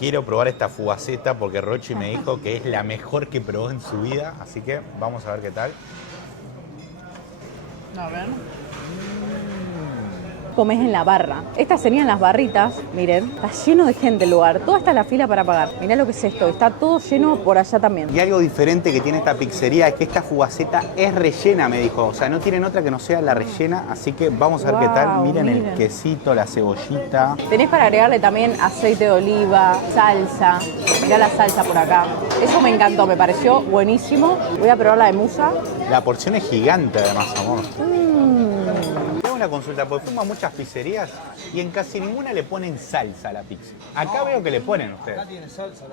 Quiero probar esta fugaceta porque Rochi me dijo que es la mejor que probó en su vida, así que vamos a ver qué tal. A ver. Comes en la barra. Estas serían las barritas. Miren, está lleno de gente el lugar. Toda está la fila para pagar. Mirá lo que es esto. Está todo lleno por allá también. Y algo diferente que tiene esta pizzería es que esta fugaceta es rellena, me dijo. O sea, no tienen otra que no sea la rellena, así que vamos a ver qué tal. Miren el quesito, la cebollita. Tenés para agregarle también aceite de oliva, salsa. Mirá la salsa por acá. Eso me encantó, me pareció buenísimo. Voy a probar la de musa. La porción es gigante además, amor. Una consulta, porque fuimos a muchas pizzerías y en casi ninguna le ponen salsa a la pizza. Acá veo que le ponen ustedes. Acá tiene salsa,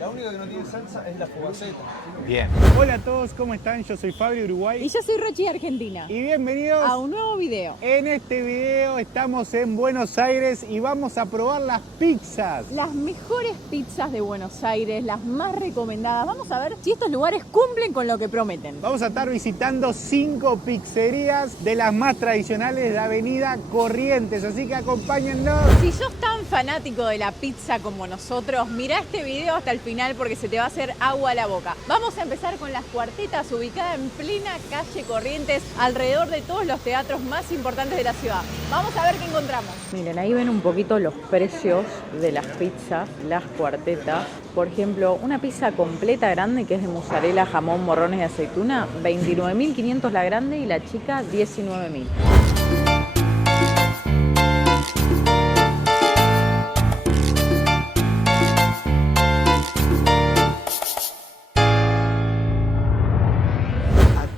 la única que no tiene salsa es la fugaceta. Bien. Hola a todos, ¿cómo están? Yo soy Fabio Uruguay. Y yo soy Rochi Argentina. Y bienvenidos A un nuevo video. En este video estamos en Buenos Aires y vamos a probar las pizzas. Las mejores pizzas de Buenos Aires, las más recomendadas. Vamos a ver si estos lugares cumplen con lo que prometen. Vamos a estar visitando 5 pizzerías de las más tradicionales de la avenida Corrientes, así que acompáñennos. Si sos tan fanático de la pizza como nosotros, mirá este video hasta el final porque se te va a hacer agua a la boca. Vamos a empezar con Las Cuartetas, ubicada en plena calle Corrientes, alrededor de todos los teatros más importantes de la ciudad. Vamos a ver qué encontramos. Miren, ahí ven un poquito los precios de las pizzas, Las Cuartetas. Por ejemplo, una pizza completa grande que es de mozzarella, jamón, morrones y aceituna, 29.500 la grande y la chica 19.000.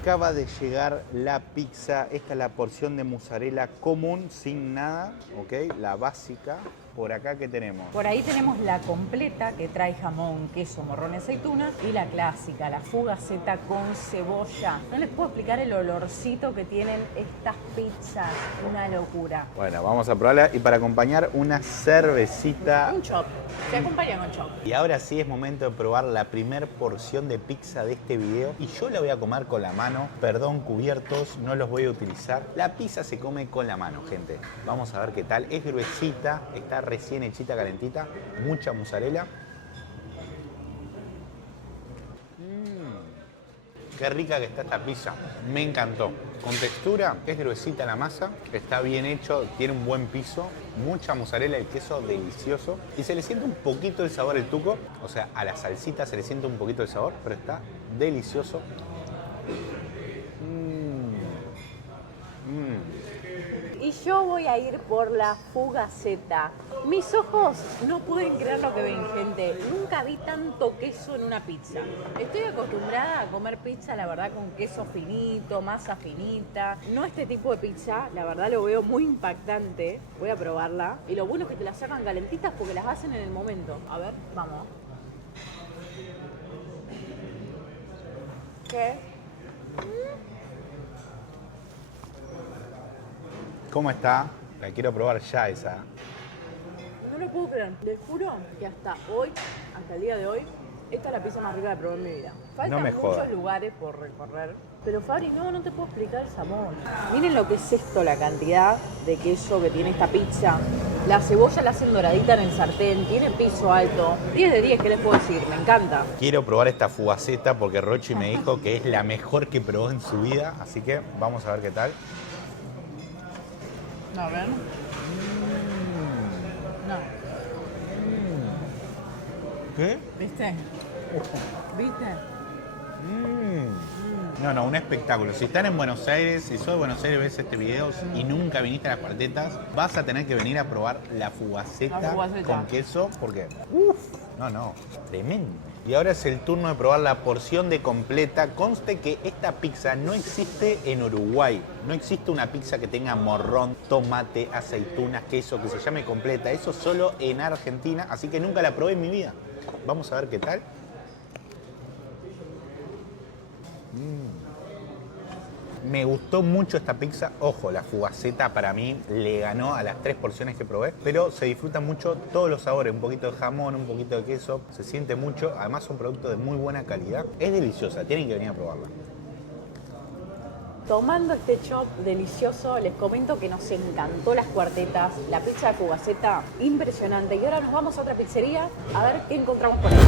Acaba de llegar la pizza, esta es la porción de mozzarella común, sin nada, ¿ok? La básica. Por acá, ¿qué tenemos? Por ahí tenemos la completa que trae jamón, queso, morrón y aceituna y la clásica, la fugaceta con cebolla. No les puedo explicar el olorcito que tienen estas pizzas, una locura. Bueno, vamos a probarla y para acompañar una cervecita. Un chop, se acompaña con chop. Y ahora sí es momento de probar la primer porción de pizza de este video y yo la voy a comer con la mano. Perdón, cubiertos, no los voy a utilizar. La pizza se come con la mano, gente. Vamos a ver qué tal. Es gruesita, está recién hechita, calentita, mucha mozzarella. Qué rica que está esta pizza, me encantó. Con textura, es gruesita la masa, está bien hecho, tiene un buen piso, mucha mozzarella, el queso delicioso y se le siente un poquito el sabor al tuco, o sea, a la salsita se le siente un poquito el sabor, pero está delicioso. Y yo voy a ir por la fugaceta. Mis ojos no pueden creer lo que ven, gente. Nunca vi tanto queso en una pizza. Estoy acostumbrada a comer pizza, la verdad, con queso finito, masa finita. No este tipo de pizza, la verdad lo veo muy impactante. Voy a probarla. Y lo bueno es que te las sacan calentitas porque las hacen en el momento. A ver, vamos. ¿Qué? ¿Cómo está? La quiero probar ya esa. No lo puedo creer. Les juro que hasta hoy, hasta el día de hoy, esta es la pizza más rica que probé en mi vida. Faltan No me muchos jodas. lugares por recorrer. Pero Fabri, no te puedo explicar el sabor. Miren lo que es esto, la cantidad de queso que tiene esta pizza. La cebolla la hacen doradita en el sartén, tiene piso alto. 10 de 10, ¿qué les puedo decir? Me encanta. Quiero probar esta fugaceta porque Rochi me dijo que es la mejor que probó en su vida, así que vamos a ver qué tal. A ver. No. ¿Qué? ¿Viste? ¿Viste? No, un espectáculo. Si están en Buenos Aires, si sos de Buenos Aires ves este video y nunca viniste a Las Cuartetas, vas a tener que venir a probar la fugaceta con queso porque, tremendo. Y ahora es el turno de probar la porción de completa. Conste que esta pizza no existe en Uruguay. No existe una pizza que tenga morrón, tomate, aceitunas, queso, que se llame completa. Eso solo en Argentina, así que nunca la probé en mi vida. Vamos a ver qué tal. Me gustó mucho esta pizza. Ojo, la fugaceta para mí le ganó a las 3 porciones que probé, pero se disfrutan mucho todos los sabores, un poquito de jamón, un poquito de queso, se siente mucho, además son productos de muy buena calidad. Es deliciosa, tienen que venir a probarla. Tomando este chop delicioso, les comento que nos encantó las cuartetas, la pizza de Fugaceta, impresionante. Y ahora nos vamos a otra pizzería a ver qué encontramos por ahí.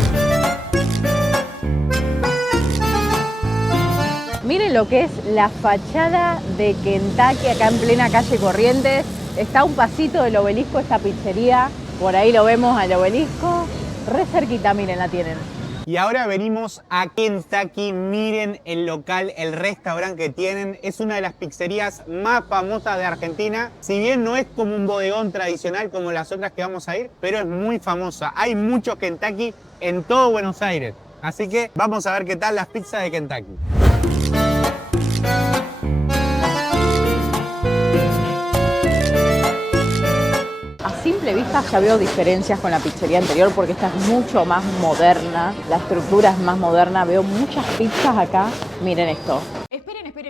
Miren lo que es la fachada de Kentucky acá en plena calle Corrientes. Está a un pasito del obelisco esta pizzería. Por ahí lo vemos al obelisco. Re cerquita, miren, la tienen. Y ahora venimos a Kentucky, miren el local, el restaurante que tienen. Es una de las pizzerías más famosas de Argentina. Si bien no es como un bodegón tradicional como las otras que vamos a ir, pero es muy famosa. Hay muchos Kentucky en todo Buenos Aires. Así que vamos a ver qué tal las pizzas de Kentucky. A simple vista ya veo diferencias con la pizzería anterior porque esta es mucho más moderna, la estructura es más moderna, veo muchas pizzas acá. Miren esto.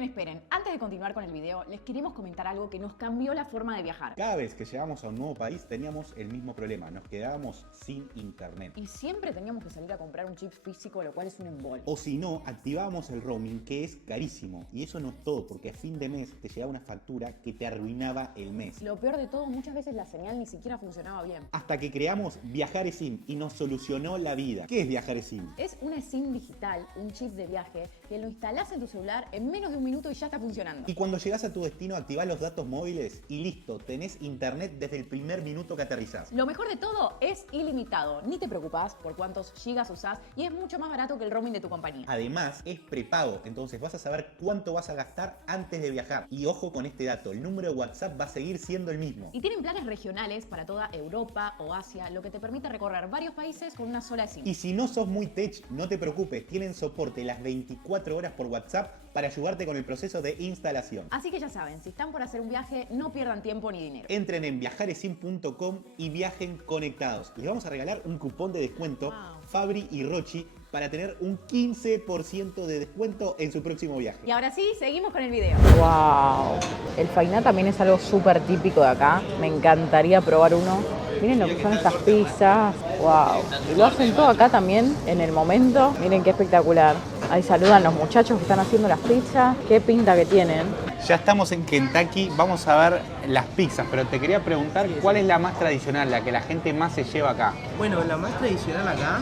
Esperen. Antes de continuar con el video, les queremos comentar algo que nos cambió la forma de viajar. Cada vez que llegamos a un nuevo país teníamos el mismo problema, nos quedábamos sin internet. Y siempre teníamos que salir a comprar un chip físico, lo cual es un embole. O si no, activábamos el roaming, que es carísimo. Y eso no es todo, porque a fin de mes te llegaba una factura que te arruinaba el mes. Lo peor de todo, muchas veces la señal ni siquiera funcionaba bien. Hasta que creamos Viajar eSIM y nos solucionó la vida. ¿Qué es Viajar eSIM? Es una SIM digital, un chip de viaje, que lo instalás en tu celular en menos de un minuto y ya está funcionando. Y cuando llegás a tu destino, activás los datos móviles y listo, tenés internet desde el primer minuto que aterrizás. Lo mejor de todo es ilimitado, ni te preocupás por cuántos gigas usás y es mucho más barato que el roaming de tu compañía. Además, es prepago, entonces vas a saber cuánto vas a gastar antes de viajar. Y ojo con este dato, el número de WhatsApp va a seguir siendo el mismo. Y tienen planes regionales para toda Europa o Asia, lo que te permite recorrer varios países con una sola SIM. Y si no sos muy tech, no te preocupes, tienen soporte las 24 horas por WhatsApp para ayudarte con el proceso de instalación. Así que ya saben, si están por hacer un viaje, no pierdan tiempo ni dinero. Entren en viajaresim.com y viajen conectados. Les vamos a regalar un cupón de descuento, Fabri y Rochi, para tener un 15% de descuento en su próximo viaje. Y ahora sí, seguimos con el video. ¡Wow! El fainá también es algo súper típico de acá. Me encantaría probar uno. Miren lo que son estas pizzas. ¡Wow! Y lo hacen todo acá también, en el momento. Miren qué espectacular. Ahí saludan los muchachos que están haciendo las pizzas. Qué pinta que tienen. Ya estamos en Kentucky, vamos a ver las pizzas, pero te quería preguntar cuál es la más tradicional, la que la gente más se lleva acá. Bueno, la más tradicional acá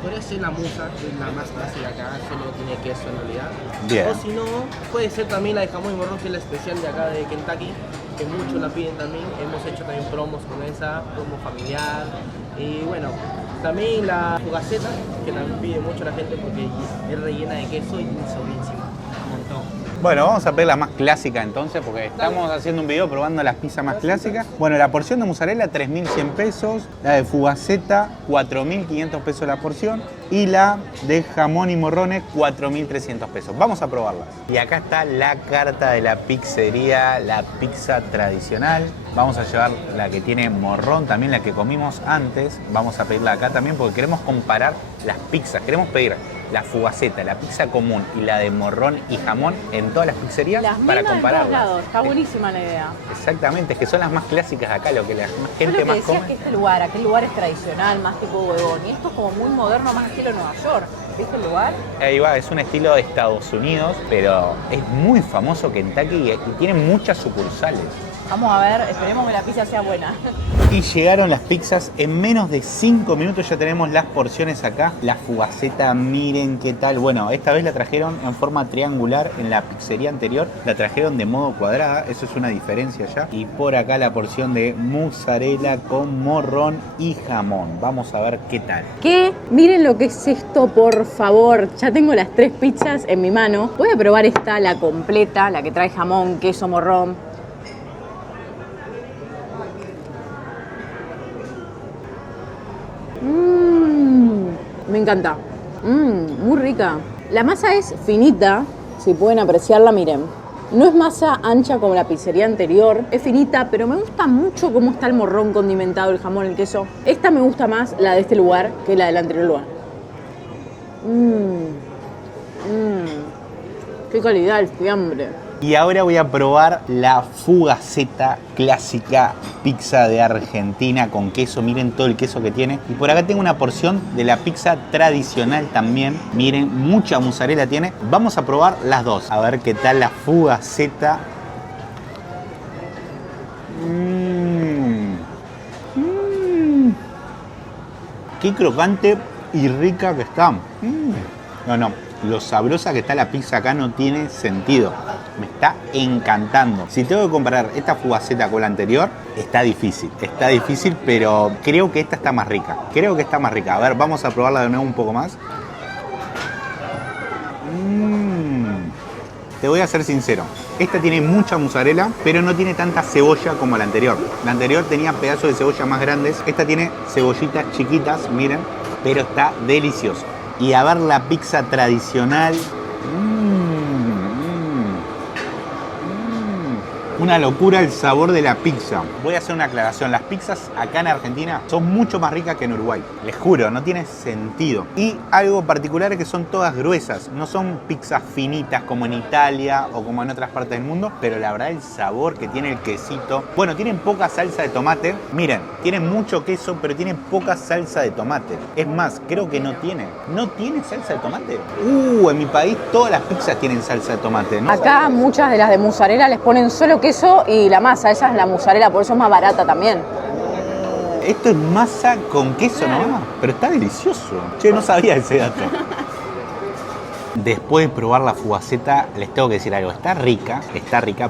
podría ser la musa, que es la más clásica acá, solo tiene queso en realidad. Bien. O si no, puede ser también la de jamón y morrón, que es la especial de acá de Kentucky, que muchos la piden también. Hemos hecho también promos con esa, promo familiar. Y bueno, también la fugaceta, que también pide mucho la gente porque es rellena de queso y sabrísima. Un montón. Bueno, vamos a pedir la más clásica entonces, porque estamos haciendo un video probando las pizzas más clásicas. Bueno, la porción de mozzarella, 3.100 pesos. La de fugaceta, 4.500 pesos la porción. Y la de jamón y morrones, 4.300 pesos. Vamos a probarlas. Y acá está la carta de la pizzería, la pizza tradicional. Vamos a llevar la que tiene morrón, también la que comimos antes. Vamos a pedirla acá también porque queremos comparar las pizzas. Queremos pedir la fugaceta, la pizza común y la de morrón y jamón en todas las pizzerías para compararlas. Está buenísima la idea. Exactamente, es que son las más clásicas de acá, lo que la gente más come. Que este lugar, aquel lugar es tradicional, más tipo bodegón, y esto es como muy moderno, más estilo Nueva York. ¿Viste el lugar? Ahí va, es un estilo de Estados Unidos, pero es muy famoso Kentucky y tiene muchas sucursales. Vamos a ver, esperemos que la pizza sea buena. Y llegaron las pizzas, en menos de 5 minutos ya tenemos las porciones acá. La fugaceta, miren qué tal. Bueno, esta vez la trajeron en forma triangular, en la pizzería anterior la trajeron de modo cuadrada, eso es una diferencia ya. Y por acá la porción de mozzarella con morrón y jamón. Vamos a ver qué tal. ¿Qué? Miren lo que es esto, por favor. Ya tengo las 3 pizzas en mi mano. Voy a probar esta, la completa, la que trae jamón, queso, morrón. Me encanta. Muy rica. La masa es finita, si pueden apreciarla, miren. No es masa ancha como la pizzería anterior, es finita, pero me gusta mucho cómo está el morrón condimentado, el jamón, el queso. Esta me gusta más, la de este lugar, que la del anterior lugar. Qué calidad el fiambre. Y ahora voy a probar la fugaceta clásica pizza de Argentina con queso. Miren todo el queso que tiene. Y por acá tengo una porción de la pizza tradicional también. Miren, mucha mozzarella tiene. Vamos a probar las dos. A ver qué tal la fugaceta. Qué crocante y rica que está. No, lo sabrosa que está la pizza acá no tiene sentido. Me está encantando. Si tengo que comparar esta fugaceta con la anterior, está difícil, pero creo que esta está más rica. A ver, vamos a probarla de nuevo un poco más. Te voy a ser sincero, esta tiene mucha mozzarella, pero no tiene tanta cebolla como la anterior. La anterior tenía pedazos de cebolla más grandes, esta tiene cebollitas chiquitas, miren, pero está delicioso. Y a ver la pizza tradicional. Una locura el sabor de la pizza. Voy a hacer una aclaración. Las pizzas acá en Argentina son mucho más ricas que en Uruguay. Les juro, no tiene sentido. Y algo particular es que son todas gruesas. No son pizzas finitas como en Italia o como en otras partes del mundo. Pero la verdad el sabor que tiene el quesito. Bueno, tienen poca salsa de tomate. Miren, tienen mucho queso, pero tienen poca salsa de tomate. Es más, creo que no tiene. ¿No tiene salsa de tomate? En mi país todas las pizzas tienen salsa de tomate, ¿no? Acá muchas de las de mozzarella les ponen solo queso y la masa, esa es la mozzarella, por eso es más barata también. Esto es masa con queso nomás, pero está delicioso. Che, no sabía ese dato. Después de probar la fugaceta, les tengo que decir algo. Está rica,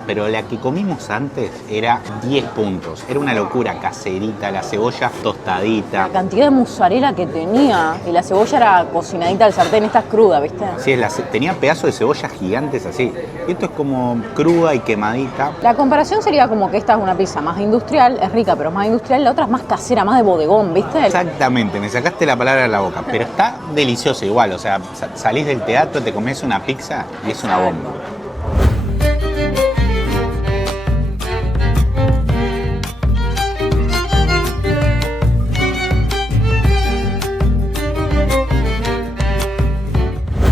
pero la que comimos antes era 10 puntos. Era una locura, caserita, la cebolla tostadita. La cantidad de mozzarella que tenía y la cebolla era cocinadita al sartén, esta es cruda, ¿viste? Sí, tenía pedazos de cebolla gigantes así. Esto es como cruda y quemadita. La comparación sería como que esta es una pizza más industrial, es rica, pero más industrial. La otra es más casera, más de bodegón, ¿viste? Exactamente, me sacaste la palabra de la boca. Pero está delicioso igual, o sea, salís del teatro, te comes una pizza y es una bomba.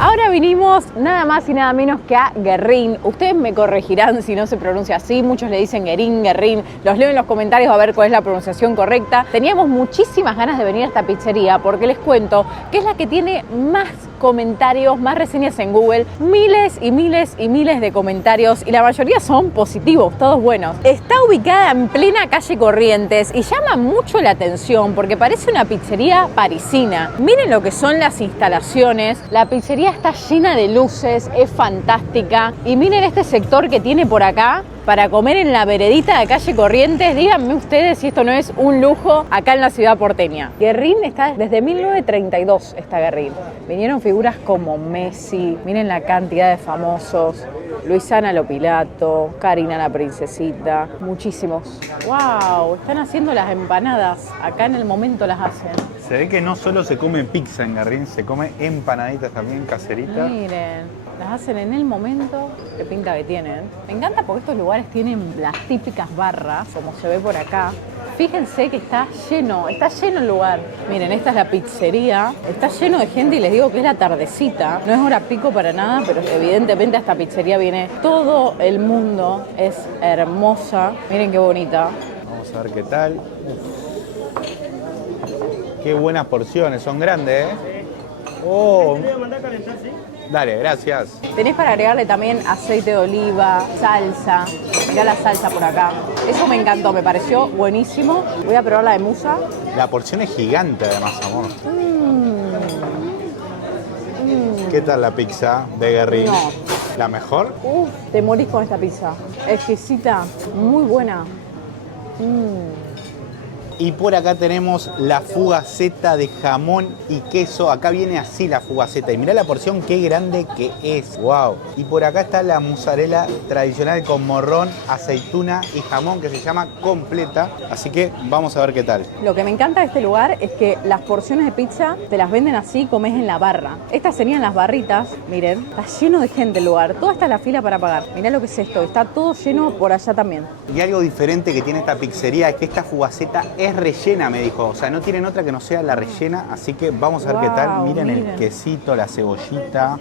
Ahora vinimos nada más y nada menos que a Guerrín. Ustedes me corregirán si no se pronuncia así. Muchos le dicen Guerrín, Guerrín. Los leo en los comentarios a ver cuál es la pronunciación correcta. Teníamos muchísimas ganas de venir a esta pizzería porque les cuento que es la que tiene más comentarios, más reseñas en Google. Miles y miles y miles de comentarios y la mayoría son positivos, todos buenos. Está ubicada en plena calle Corrientes y llama mucho la atención porque parece una pizzería parisina. Miren lo que son las instalaciones. La pizzería está llena de luces, es fantástica. Y miren este sector que tiene por acá para comer en la veredita de calle Corrientes. Díganme ustedes si esto no es un lujo acá en la ciudad porteña. Guerrín está desde 1932, está Guerrín. Vinieron figuras como Messi, miren la cantidad de famosos. Luisana Lopilato, Karina la Princesita, muchísimos. ¡Wow! Están haciendo las empanadas. Acá en el momento las hacen. Se ve que no solo se come pizza en Guerrín, se come empanaditas también caseritas. Miren, las hacen en el momento. Qué pinta que tienen. Me encanta porque estos lugares tienen las típicas barras, como se ve por acá. Fíjense que está lleno el lugar. Miren, esta es la pizzería. Está lleno de gente y les digo que es la tardecita. No es hora pico para nada, pero evidentemente a esta pizzería viene todo el mundo. Es hermosa. Miren qué bonita. Vamos a ver qué tal. Qué buenas porciones, son grandes, ¿eh? Oh. Dale, gracias. Tenés para agregarle también aceite de oliva, salsa. Mirá la salsa por acá. Eso me encantó, me pareció buenísimo. Voy a probar la de musa. La porción es gigante además, amor. ¿Qué tal la pizza de Guerrín? No. ¿La mejor? Te morís con esta pizza. Exquisita, muy buena. Y por acá tenemos la fugaceta de jamón y queso. Acá viene así la fugaceta. Y mirá la porción qué grande que es. ¡Wow! Y por acá está la mozzarella tradicional con morrón, aceituna y jamón que se llama completa. Así que vamos a ver qué tal. Lo que me encanta de este lugar es que las porciones de pizza te las venden así, comés en la barra. Estas serían las barritas. Miren, está lleno de gente el lugar. Toda está la fila para pagar. Mirá lo que es esto. Está todo lleno por allá también. Y algo diferente que tiene esta pizzería es que esta fugaceta es rellena, me dijo. O sea, no tienen otra que no sea la rellena. Así que vamos a ver qué tal. Miren el quesito, la cebollita,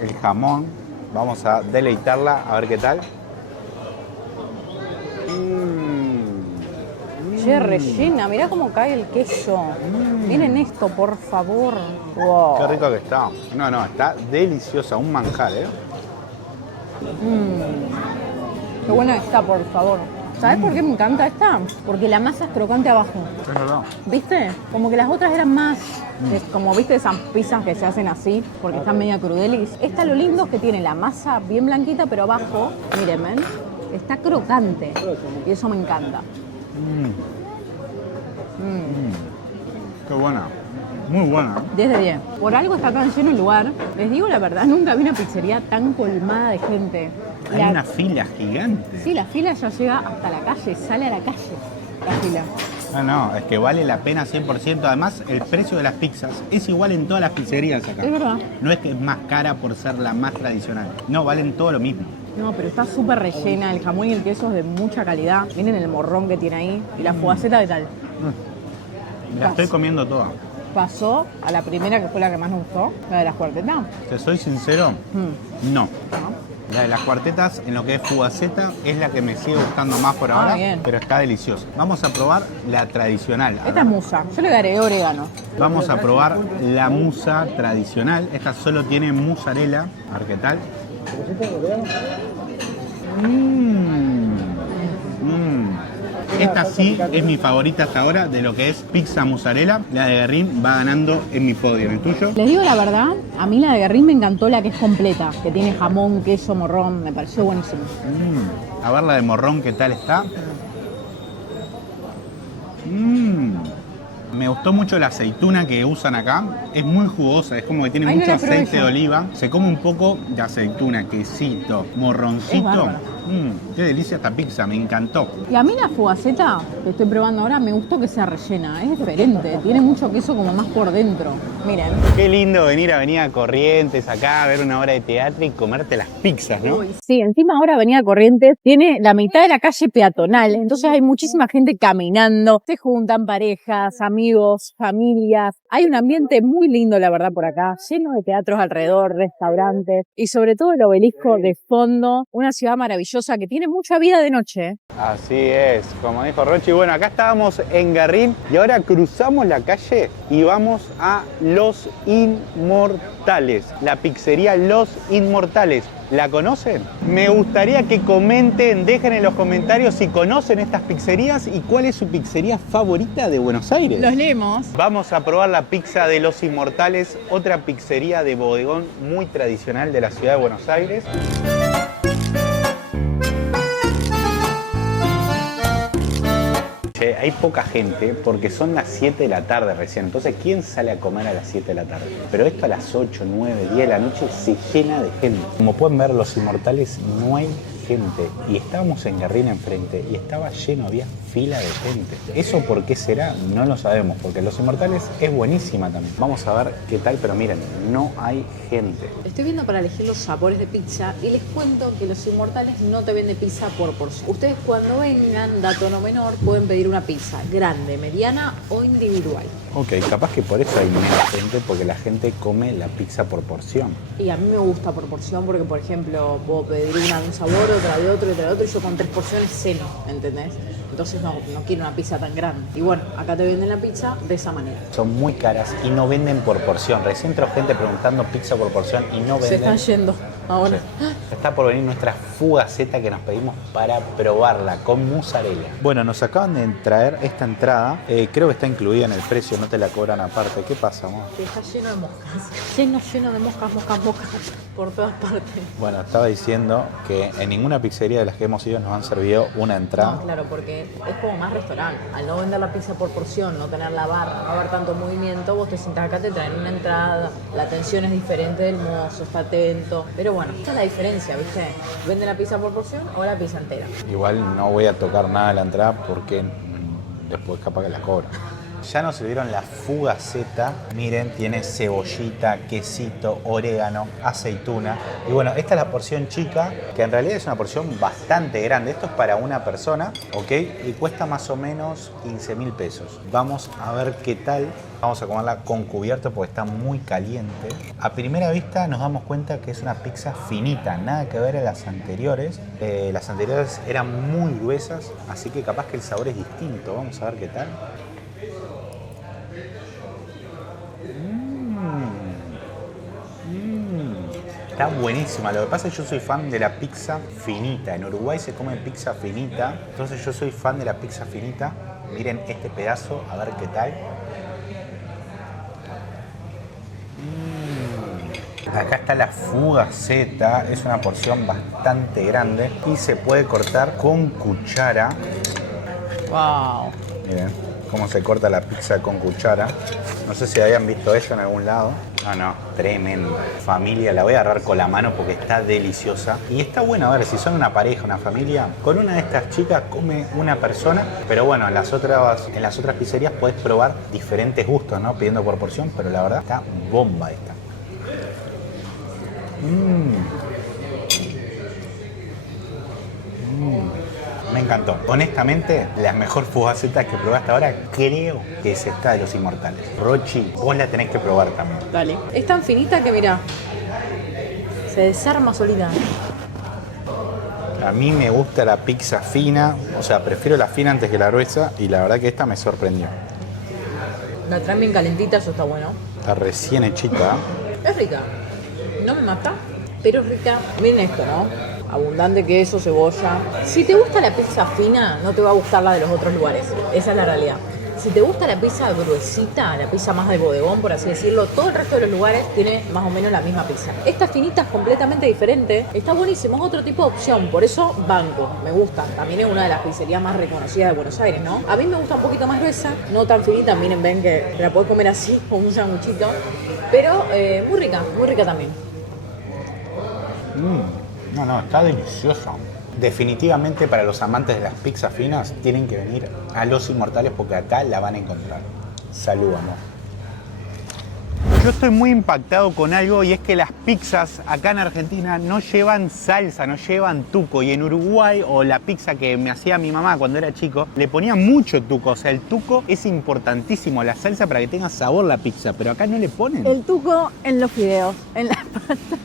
el jamón. Vamos a deleitarla, a ver qué tal. Che, rellena, mirá cómo cae el queso. Miren esto, por favor. Wow. Qué rico que está. No, está deliciosa, un manjar, ¿eh? Qué buena está, por favor. ¿Sabes por qué me encanta esta? Porque la masa es crocante abajo. Es verdad. ¿Viste? Como que las otras eran más... como viste esas pizzas que se hacen así, porque están media crudelis. Esta lo lindo es que tiene la masa bien blanquita, pero abajo, miren, ¿ven? Está crocante. Y eso me encanta. Qué buena. Muy buena. 10 de 10. Por algo está tan lleno el lugar. Les digo la verdad, nunca vi una pizzería tan colmada de gente. Hay una fila gigante. Sí, la fila ya llega hasta la calle, sale a la calle la fila. No, es que vale la pena 100%. Además, el precio de las pizzas es igual en todas las pizzerías acá. Es verdad. No es que es más cara por ser la más tradicional. No, valen todo lo mismo. No, pero está súper rellena. El jamón y el queso es de mucha calidad. Miren el morrón que tiene ahí. Y la fugaceta de tal. La estoy comiendo toda. Pasó a la primera, que fue la que más nos gustó, la de las cuartetas. Te soy sincero, no. La de las cuartetas, en lo que es fugaceta, es la que me sigue gustando más por ahora, bien. pero está deliciosa. Vamos a probar la tradicional. Esta es musa. Yo le daré orégano. Vamos a probar la musa tradicional. Esta solo tiene mozzarella. A ver qué tal. Esta sí es mi favorita hasta ahora de lo que es pizza mozzarella. La de Guerrín va ganando en mi podio. ¿El tuyo? Les digo la verdad, a mí la de Guerrín me encantó la que es completa, que tiene jamón, queso, morrón, me pareció buenísimo. A ver la de morrón, ¿qué tal está? Me gustó mucho la aceituna que usan acá. Es muy jugosa, es como que tiene mucho aceite de oliva. Se come un poco de aceituna, quesito, morroncito. Qué delicia esta pizza, me encantó. Y a mí la fugaceta que estoy probando ahora me gustó que sea rellena, es diferente, tiene mucho queso como más por dentro. Miren. Qué lindo venir a Avenida Corrientes acá a ver una obra de teatro y comerte las pizzas, ¿no? Sí, encima ahora Avenida Corrientes tiene la mitad de la calle peatonal, entonces hay muchísima gente caminando, se juntan parejas, amigos, familias. Hay un ambiente muy lindo, la verdad, por acá, lleno de teatros alrededor, restaurantes y sobre todo el obelisco de fondo, una ciudad maravillosa que tiene mucha vida de noche. Así es, como dijo Rochi. Bueno, acá estábamos en Guerrín y ahora cruzamos la calle y vamos a Los Inmortales, la pizzería Los Inmortales. ¿La conocen? Me gustaría que comenten, dejen en los comentarios si conocen estas pizzerías y cuál es su pizzería favorita de Buenos Aires. Los leemos. Vamos a probar la pizza de Los Inmortales, otra pizzería de bodegón muy tradicional de la ciudad de Buenos Aires. Hay poca gente porque son las 7 de la tarde recién, entonces ¿quién sale a comer a las 7 de la tarde? Pero esto a las 8, 9, 10 de la noche se llena de gente. Como pueden ver, Los Inmortales no hay gente y estábamos en Guerrín enfrente y estaba lleno, había fila de gente. ¿Eso por qué será? No lo sabemos, porque Los Inmortales es buenísima también. Vamos a ver qué tal, pero miren, no hay gente. Estoy viendo para elegir los sabores de pizza y les cuento que Los Inmortales no te vende pizza por porción. Ustedes cuando vengan, dato no menor, pueden pedir una pizza grande, mediana o individual. Ok, capaz que por eso hay menos gente, porque la gente come la pizza por porción. Y a mí me gusta por porción porque, por ejemplo, puedo pedir una de un sabor, otra de otro y yo con 3 porciones ceno, ¿entendés? Entonces no quiero una pizza tan grande. Y bueno, acá te venden la pizza de esa manera. Son muy caras y no venden por porción. Recién entró gente preguntando pizza por porción y no venden. Se están yendo ahora. Sí. Está por venir nuestra fugaceta que nos pedimos para probarla con mozzarella. Bueno, nos acaban de traer esta entrada. Creo que está incluida en el precio, no te la cobran aparte. ¿Qué pasa, amor? Que está lleno de moscas. Lleno de moscas por todas partes. Bueno, estaba diciendo que en ninguna pizzería de las que hemos ido nos han servido una entrada. No, claro, porque es como más restaurante. Al no vender la pizza por porción, no tener la barra, no haber tanto movimiento, vos te sentás acá, te traen una entrada, la atención es diferente del mozo, está atento. Pero bueno, esta es la diferencia, ¿viste? ¿Venden la pizza por porción o la pizza entera? Igual no voy a tocar nada de la entrada porque después capaz que la cobran. ya nos sirvieron la fugaceta. Miren, tiene cebollita, quesito, orégano, aceituna. Y bueno, esta es la porción chica, que en realidad es una porción bastante grande. Esto es para una persona, ¿ok? Y cuesta más o menos 15.000 pesos. Vamos a ver qué tal. Vamos a comerla con cubierto porque está muy caliente. A primera vista nos damos cuenta que es una pizza finita, nada que ver a las anteriores. Las anteriores eran muy gruesas, así que capaz que el sabor es distinto. Vamos a ver qué tal. Está buenísima. Lo que pasa es que yo soy fan de la pizza finita. En Uruguay se come pizza finita, entonces yo soy fan de la pizza finita. Miren este pedazo, a ver qué tal. Acá está la fugaceta, es una porción bastante grande y se puede cortar con cuchara. Wow. Miren cómo se corta la pizza con cuchara. No sé si habían visto eso en algún lado. No, tremendo. Familia, la voy a agarrar con la mano porque está deliciosa. Y está bueno, a ver, si son una pareja, una familia, con una de estas chicas come una persona. Pero bueno, en las otras pizzerías puedes probar diferentes gustos, ¿no? Pidiendo por porción, pero la verdad está bomba esta. Me encantó. Honestamente, la mejor fugaceta que probé hasta ahora creo que es esta de los Inmortales. Rochi, vos la tenés que probar también. Dale. Es tan finita que mirá, se desarma solita. A mí me gusta la pizza fina, o sea, prefiero la fina antes que la gruesa y la verdad que esta me sorprendió. La traen bien calentita, eso está bueno. Está recién hechita. Es rica. No me mata, pero es rica. Miren esto, ¿no? Abundante queso, cebolla. Si te gusta la pizza fina, no te va a gustar la de los otros lugares. Esa es la realidad. Si te gusta la pizza gruesita, la pizza más de bodegón, por así decirlo, todo el resto de los lugares tiene más o menos la misma pizza. Esta finita es completamente diferente. Está buenísimo, es otro tipo de opción. Por eso banco, me gusta. También es una de las pizzerías más reconocidas de Buenos Aires, ¿no? A mí me gusta un poquito más gruesa, no tan finita. Miren, ven que la puedes comer así, con un sanguchito. Pero muy rica también. No, está delicioso. Definitivamente para los amantes de las pizzas finas tienen que venir a Los Inmortales porque acá la van a encontrar. Salud, amor. Yo estoy muy impactado con algo y es que las pizzas acá en Argentina no llevan salsa, no llevan tuco. Y en Uruguay, o la pizza que me hacía mi mamá cuando era chico, le ponía mucho tuco. O sea, el tuco es importantísimo, la salsa para que tenga sabor la pizza, pero acá no le ponen. El tuco en los fideos, en las pastas.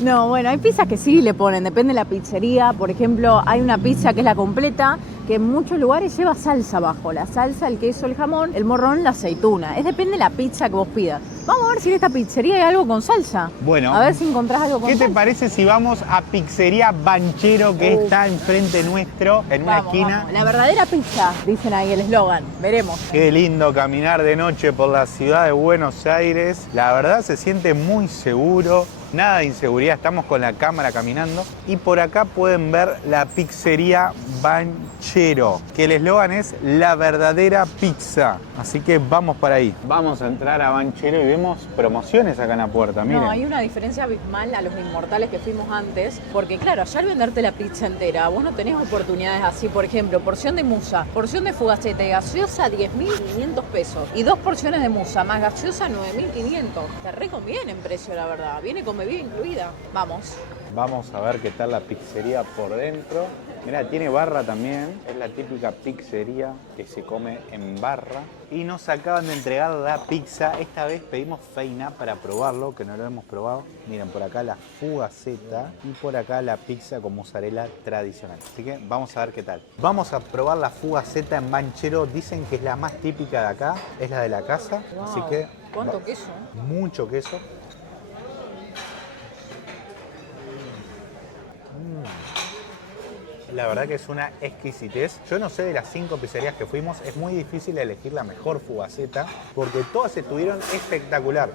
No, bueno, hay pizzas que sí le ponen, depende de la pizzería. Por ejemplo, hay una pizza que es la completa, que en muchos lugares lleva salsa abajo. La salsa, el queso, el jamón, el morrón, la aceituna. Depende de la pizza que vos pidas. Vamos a ver si en esta pizzería hay algo con salsa. Bueno. A ver si encontrás algo con salsa. ¿Qué te parece si vamos a Pizzería Banchero, que está enfrente nuestro, en una esquina? Vamos. La verdadera pizza, dicen ahí el eslogan. Veremos. Qué lindo caminar de noche por la ciudad de Buenos Aires. La verdad se siente muy seguro. Nada de inseguridad, estamos con la cámara caminando y por acá pueden ver la Pizzería Banchero, que el eslogan es la verdadera pizza, así que vamos para ahí. Vamos a entrar a Banchero y vemos promociones acá en la puerta, miren. No, hay una diferencia abismal a los Inmortales que fuimos antes, porque claro, allá al venderte la pizza entera, vos no tenés oportunidades así, por ejemplo, porción de musa, porción de fugaceta y gaseosa 10.500 pesos y 2 porciones de musa más gaseosa 9.500. Te reconviene en precio, la verdad, viene con bebida incluida. Vamos. Vamos a ver qué tal la pizzería por dentro. Mira, tiene barra también. Es la típica pizzería que se come en barra. Y nos acaban de entregar la pizza. Esta vez pedimos feina para probarlo, que no lo hemos probado. Miren, por acá la fugaceta y por acá la pizza con mozzarella tradicional. Así que vamos a ver qué tal. Vamos a probar la fugaceta en Banchero. Dicen que es la más típica de acá. Es la de la casa. Wow. Así que... ¿Cuánto queso? Mucho queso. La verdad que es una exquisitez. Yo no sé, de las 5 pizzerías que fuimos, es muy difícil elegir la mejor fugaceta porque todas estuvieron espectacular.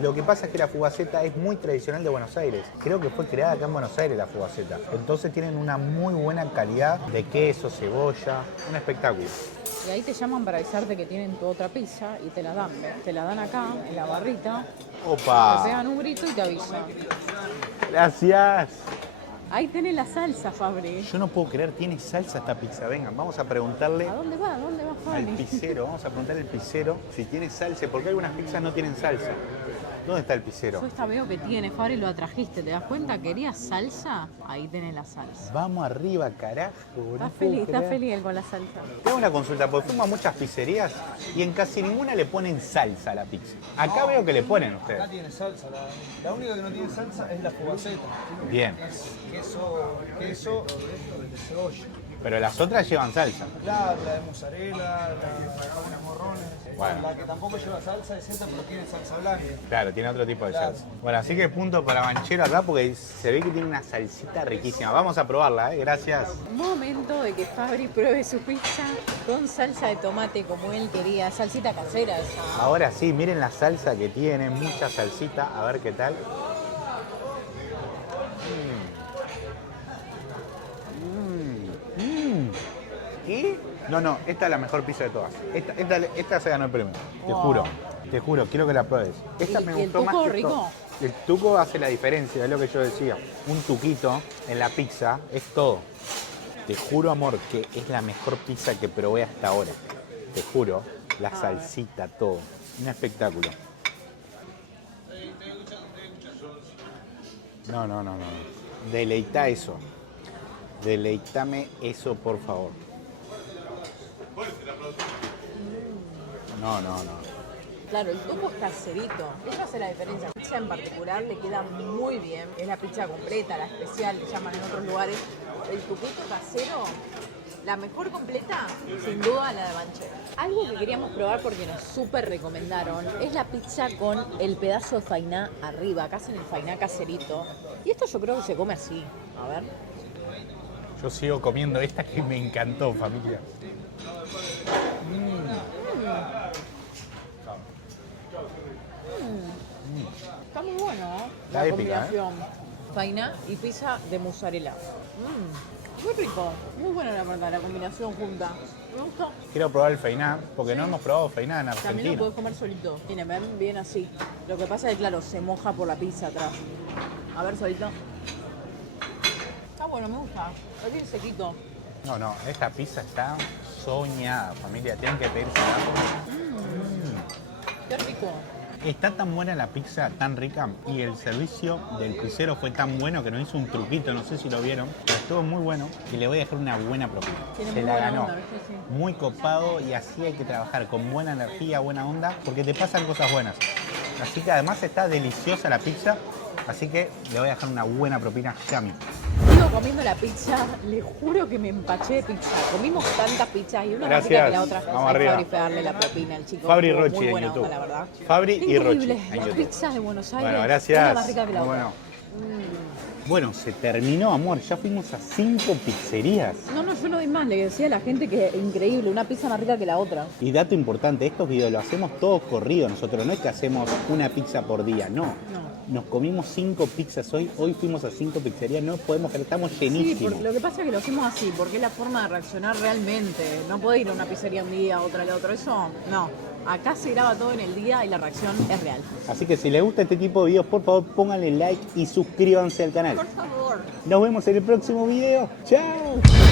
Lo que pasa es que la fugaceta es muy tradicional de Buenos Aires. Creo que fue creada acá en Buenos Aires la fugaceta. Entonces tienen una muy buena calidad de queso, cebolla, un espectáculo. Y ahí te llaman para avisarte que tienen tu otra pizza y te la dan. Te la dan acá, en la barrita. ¡Opa! Te pegan un grito y te avisan. Gracias. Ahí tenés la salsa, Fabri. Yo no puedo creer, tiene salsa esta pizza. Vengan, vamos a preguntarle ¿A dónde va? ¿A dónde va, al Fabri? pizzero. Vamos a preguntarle al pizzero si tiene salsa. Porque algunas pizzas no tienen salsa. ¿Dónde está el pizzero? Yo esta veo que tiene, Fabri, lo atrajiste. ¿Te das cuenta? ¿Querías salsa? Ahí tenés la salsa. Vamos arriba, carajo. Está feliz él con la salsa. Te hago una consulta, porque fuimos a muchas pizzerías y en casi ninguna le ponen salsa a la pizza. Acá veo que le ponen ustedes. Acá tiene salsa. La única que no tiene salsa es la fugaceta. Bien, Es queso y cebolla. pero las otras llevan salsa. La de mozzarella, la de morrones. Bueno. La que tampoco lleva salsa es esta, pero tiene salsa blanca. Claro, tiene otro tipo de Claro. salsa. Bueno, así que punto para Banchero acá porque se ve que tiene una salsita riquísima. Vamos a probarla, ¿eh? Gracias. Momento de que Fabri pruebe su pizza con salsa de tomate como él quería. Salsita casera esa. Ahora sí, miren la salsa que tiene, mucha salsita. A ver qué tal. ¿Y? No, esta es la mejor pizza de todas. Esta se ganó el premio, te juro, quiero que la pruebes. Esta ¿Y me el gustó más tuco que rico? todo. El tuco hace la diferencia, es lo que yo decía. Un tuquito en la pizza es todo. Te juro, amor, que es la mejor pizza que probé hasta ahora. Te juro, la salsita, todo. Un espectáculo. No. Deleita eso. Deleítame eso, por favor. No. Claro, el tuco es caserito. Eso hace la diferencia. La pizza en particular le queda muy bien. Es la pizza completa, la especial, le llaman en otros lugares. El tuquito casero, la mejor completa, sin duda la de Banchero. Algo que queríamos probar porque nos súper recomendaron es la pizza con el pedazo de fainá arriba. Acá hacen el fainá caserito. Y esto yo creo que se come así. A ver. Yo sigo comiendo esta que me encantó, familia. Está muy bueno, ¿eh? Está La épica, combinación. Fainá y pizza de mozzarella. Muy rico. Muy buena la verdad, la combinación junta. Me gustó. Quiero probar el feiná, porque no hemos probado feiná en También lo Argentina. puedes comer solito. Miren, ven bien así. Lo que pasa es que, claro, se moja por la pizza atrás. A ver, solito. Está bueno, me gusta. Está bien sequito. No, esta pizza está soñada, familia. Tienen que pedírsela. Qué rico. Está tan buena la pizza, tan rica, y el servicio del pizzero fue tan bueno que nos hizo un truquito, no sé si lo vieron, pero estuvo muy bueno y le voy a dejar una buena propina. Tiene Se muy la buena ganó. onda, sí. Muy copado y así hay que trabajar con buena energía, buena onda, porque te pasan cosas buenas. Así que además está deliciosa la pizza, así que le voy a dejar una buena propina ya mismo. Sigo comiendo la pizza, le juro que me empaché de pizza. Comimos tantas pizzas y una más rica que la otra. Vamos arriba. Fabri fue a darle la propina al chico. Fabri Estuvo Rochi muy en buena YouTube. onda, la verdad. Fabri y Rochi Increíble, en las YouTube. pizzas de Buenos Aires. Bueno, gracias. Una más rica que la Muy otra. bueno. Bueno, se terminó, amor. Ya fuimos a 5 pizzerías. No, yo no doy más. Le decía a la gente que increíble, una pizza más rica que la otra. Y dato importante, estos videos los hacemos todos corridos nosotros. No es que hacemos una pizza por día, no. Nos comimos 5 pizzas hoy. Hoy fuimos a 5 pizzerías. No podemos creer, estamos Sí, llenísimos. porque lo que pasa es que lo hacemos así, porque es la forma de reaccionar realmente. No puede ir a una pizzería un día, otra al otro. Eso, no. Acá se graba todo en el día y la reacción es real. Así que si les gusta este tipo de videos, por favor pónganle like y suscríbanse al canal. Por favor. Nos vemos en el próximo video. ¡Chao!